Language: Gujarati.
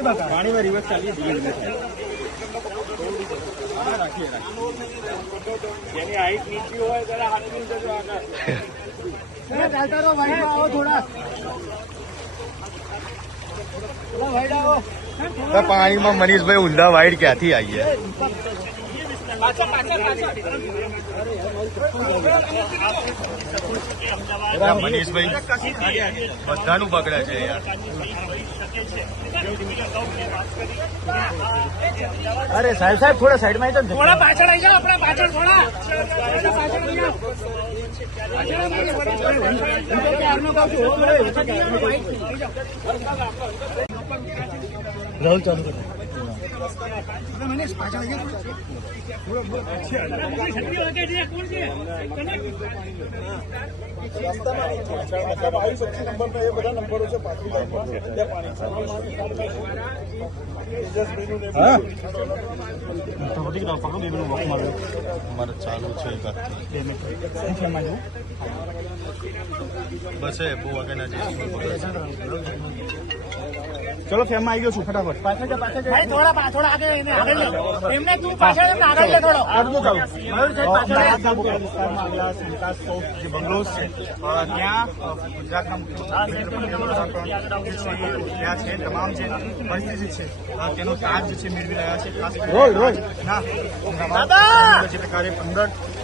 પાણીમાં રિવર્સ ચાલીએ ધીમે રાખીએ જેની હાઈટ નીચી હોય ત્યારે હાથની જજો આગળ ચાલતા રહો વાઈડ આવો થોડા પાણીમાં મનીષભાઈ ઊંધા વાઈડ ક્યાંથી આવીએ મનીષભાઈ બધાનું બગડે છે યાર અરે સાહેબ થોડા સાઈડમાં આવી થોડા પાછળ આવી જાઓ આપણા પાછળ થોડા પાછળ આવી જાઓ રાહુલ ચાલુ કરો મનીષ પાછળ આવી અમારે ચાલુ છે બસ બહુ આગળ ચલો ફેમમાં આવી ગયો છું ફટાફટ થોડા આગળ એમને તું પાછળ આગળ લે થોડો આગળ ચાલુ વિસ્તારમાં આવેલા સંકાસ ચોક જે બંગલોઝ છે ત્યાં ગુજરાતના મુખ્યમંત્રી ત્યાં છે તમામ જે પરિસ્થિતિ છે તેનો તાજ જે છે મેળવી રહ્યા છે ખાસ જે પ્રકારે 15